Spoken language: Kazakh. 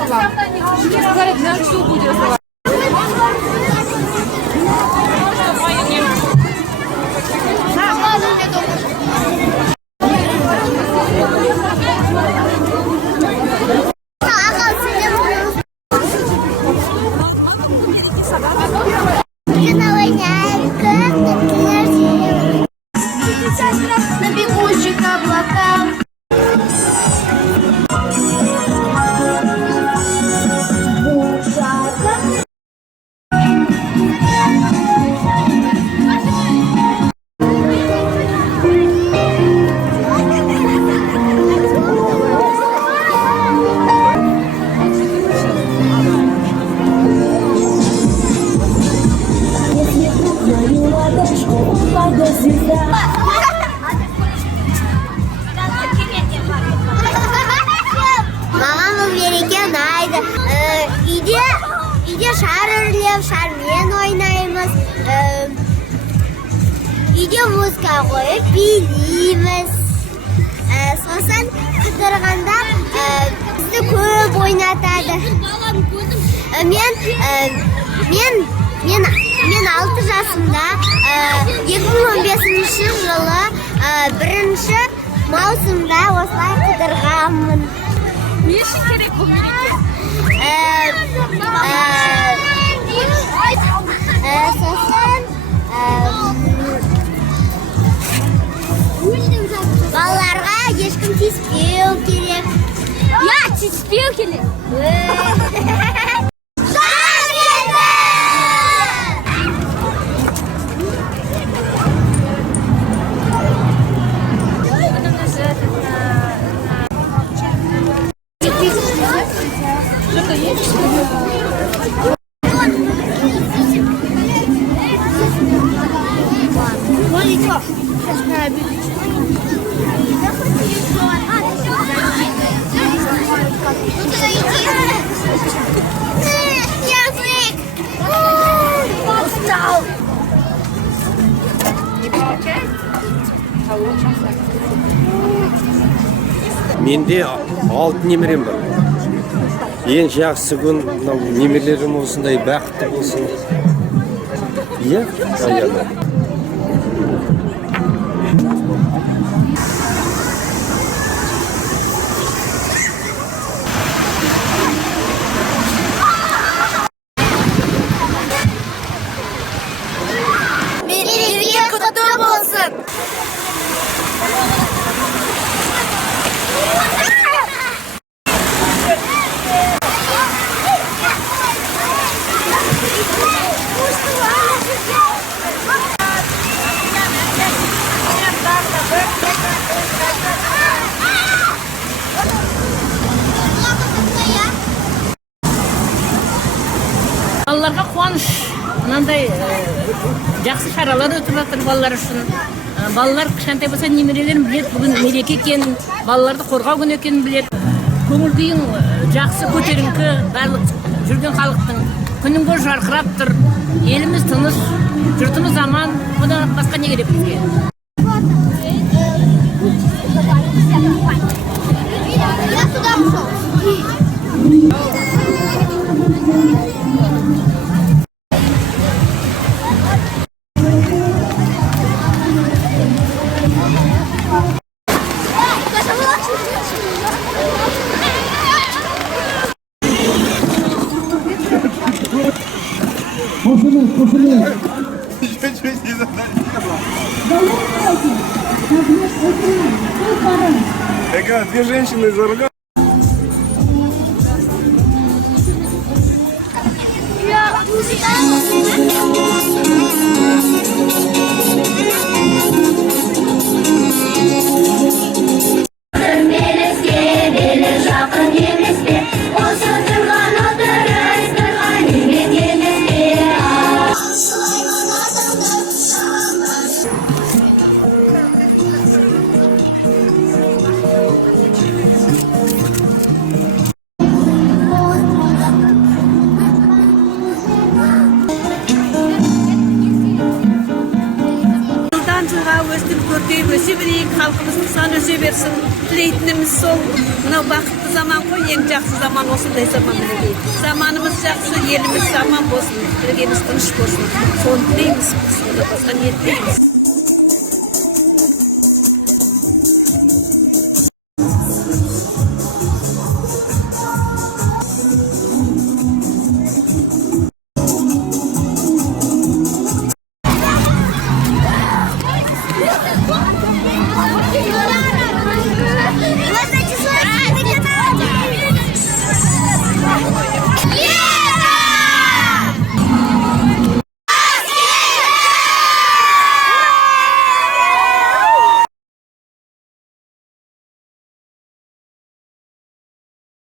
план. Говорят, на всю будет оставаться. На бегущих облаках. Мамам береке ұнайды. Үйде шар үрлеп, шармен ойнаймыз. Үйде музыка қойып билейміз. Сосын қыдырғанда бізді көп ойнатады. Мен 6 жасымда 2015 жылы 1 маусымда осылай қыдырғанмын. Не үшін керек бұл мереке? Сосын балаларға ешкім тиіспеу керек. Я тиіспеу керек. Менде 6 немерем бар. Ең жақсы күн немерелерім осындай бақытты болсын. Иә, аяда. Мереке құтты болсын. Балаларға қуаныш, мынандай жақсы шаралар өтіп жатыр балалар үшін. Балалар кішкентай болса немерелерін біледі, бүгін мереке екенін, балаларды қорғау күні екенін біледі. Көңіл күйің жақсы, көтеріңкі, барлық жүрген халықтың күнің көз жарқырап тұр. Еліміз тыныш, жұртымыз аман, бұдан басқа не керек бізге? Две женщины за рога. Өсе берейік, халқымыздың саны өсе берсін. тілейтініміз сол мынау бақытты заман ғой, ең жақсы заман осындай заман мінекей. Заманымыз жақсы, еліміз аман болсын, біргеміз тыныш болсын. Соны тілейміз, басқа не тілейміз.